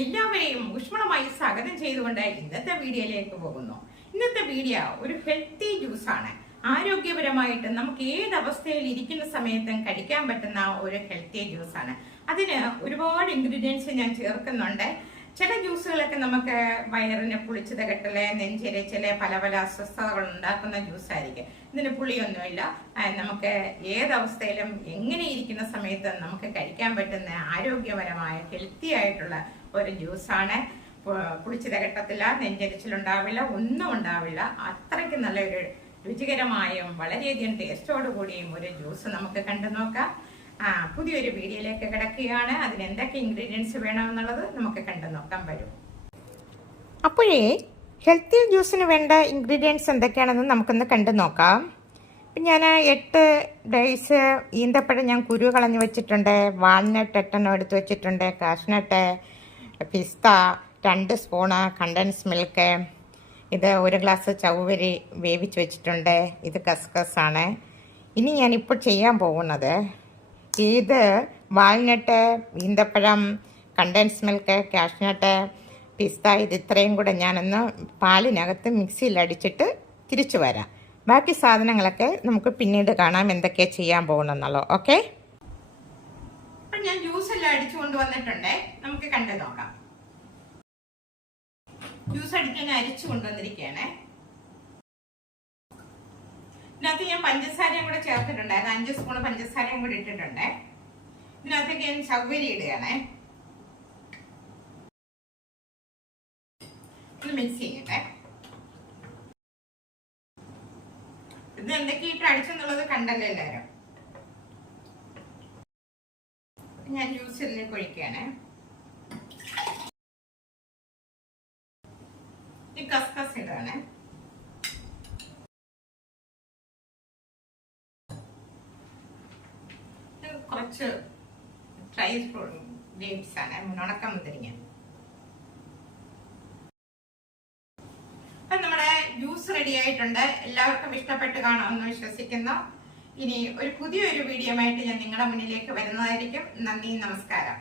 എല്ലാവരെയും ഊഷ്മളമായി സ്വാഗതം ചെയ്തുകൊണ്ട് ഇന്നത്തെ വീഡിയോയിലേക്ക് പോകുന്നു. ഇന്നത്തെ വീഡിയോ ഒരു ഹെൽത്തി ജ്യൂസ് ആണ്. ആരോഗ്യപരമായിട്ട് നമുക്ക് ഏത് ഇരിക്കുന്ന സമയത്തും കഴിക്കാൻ പറ്റുന്ന ഒരു ഹെൽത്തി ജ്യൂസ് ആണ്. അതിന് ഒരുപാട് ഇൻഗ്രീഡിയൻസ് ഞാൻ ചേർക്കുന്നുണ്ട്. ചില ജ്യൂസുകളൊക്കെ നമുക്ക് വയറിനെ പുളിച്ചത് കെട്ടൽ നെഞ്ചിരച്ചിൽ പല പല അസ്വസ്ഥതകൾ ഉണ്ടാക്കുന്ന ജ്യൂസായിരിക്കും. ഇതിന് പുളിയൊന്നുമില്ല. നമുക്ക് ഏതവസ്ഥയിലും എങ്ങനെ ഇരിക്കുന്ന സമയത്ത് നമുക്ക് കഴിക്കാൻ പറ്റുന്ന ആരോഗ്യപരമായ ഹെൽത്തി ആയിട്ടുള്ള ഒരു ജ്യൂസാണ്. പുളിച്ചു പുളിച്ചത് കെട്ടത്തില്ല നെഞ്ചരിച്ചിലുണ്ടാവില്ല ഒന്നും ഉണ്ടാവില്ല. അത്രയ്ക്ക് നല്ലൊരു രുചികരമായും വളരെയധികം ടേസ്റ്റോടു കൂടിയും ഒരു ജ്യൂസ് നമുക്ക് കണ്ടു നോക്കാം ആ പുതിയൊരു വീഡിയോയിലേക്ക് കിടക്കുകയാണ്. അതിന് എന്തൊക്കെ ഇൻഗ്രീഡിയൻസ് വേണമെന്നുള്ളത് നമുക്ക് കണ്ടു നോക്കാൻ വരും. അപ്പോഴേ ഹെൽത്തി ജ്യൂസിന് വേണ്ട ഇൻഗ്രീഡിയൻസ് എന്തൊക്കെയാണെന്ന് നമുക്കൊന്ന് കണ്ടു നോക്കാം. ഇപ്പം ഞാൻ എട്ട് ഡേയ്സ് ഈന്തപ്പഴം ഞാൻ കുരു കളഞ്ഞു വെച്ചിട്ടുണ്ട്. വാൾനട്ട് എട്ടെണ്ണം എടുത്ത് വെച്ചിട്ടുണ്ട്. കാഷ്നട്ട് പിസ്ത രണ്ട് സ്പൂണ് കണ്ടൻസ് മിൽക്ക് ഇത് ഒരു ഗ്ലാസ് ചവ്വരി വേവിച്ച് വെച്ചിട്ടുണ്ട്. ഇത് കസ്കസ് ആണ് ഇനി ഞാനിപ്പോൾ ചെയ്യാൻ പോകുന്നത് ഇത് വാൾനട്ട് ഈന്തപ്പഴം കണ്ടൻസ് മിൽക്ക് കാഷ്നട്ട് പിസ്ത ഇത് ഇത്രയും കൂടെ ഞാനൊന്ന് പാലിനകത്ത് മിക്സിയിൽ അടിച്ചിട്ട് തിരിച്ചു വരാം. ബാക്കി സാധനങ്ങളൊക്കെ നമുക്ക് പിന്നീട് കാണാം എന്തൊക്കെയാണ് ചെയ്യാൻ പോകണമെന്നുള്ളത് ഓക്കെ ഞാൻ ജ്യൂസ് എല്ലാം അടിച്ചു കൊണ്ടുവന്നിട്ടുണ്ട് നമുക്ക് കണ്ടു നോക്കാം. ജ്യൂസ് അടിക്കാൻ അരിച്ചു കൊണ്ടുവന്നിരിക്കുകയാണേ ഇതിനകത്ത് ഞാൻ പഞ്ചസാരയും കൂടെ ചേർത്തിട്ടുണ്ട് അത് അഞ്ച് സ്പൂൺ പഞ്ചസാരയും കൂടെ ഇട്ടിട്ടുണ്ട്. ഇതിനകത്തേക്ക് ഞാൻ ചവ്വരി ഇടുകയാണേ. ഒന്ന് മിക്സ് ചെയ്യട്ടെ. ഇത് എന്തൊക്കെ ഇട്ട് അടിച്ചെന്നുള്ളത് കണ്ടല്ലോ എല്ലാരും. ഞാൻ ജ്യൂസിലേക്ക് ഒഴിക്കുകയാണേ. ഈ കസ്കസ് ഇടുകയാണ് ഇത് കുറച്ച് ഡ്രൈ ഗെയിംസ് ആണ്. ഉണക്കം മുതിരിങ്ങ അപ്പം നമ്മുടെ ജ്യൂസ് റെഡി ആയിട്ടുണ്ട്. എല്ലാവർക്കും ഇഷ്ടപ്പെട്ട് കാണുമെന്ന് വിശ്വസിക്കുന്നു. ഇനി ഒരു പുതിയൊരു വീഡിയോ ആയിട്ട് ഞാൻ നിങ്ങളുടെ മുന്നിലേക്ക് വരുന്നതായിരിക്കും. നന്ദി നമസ്കാരം.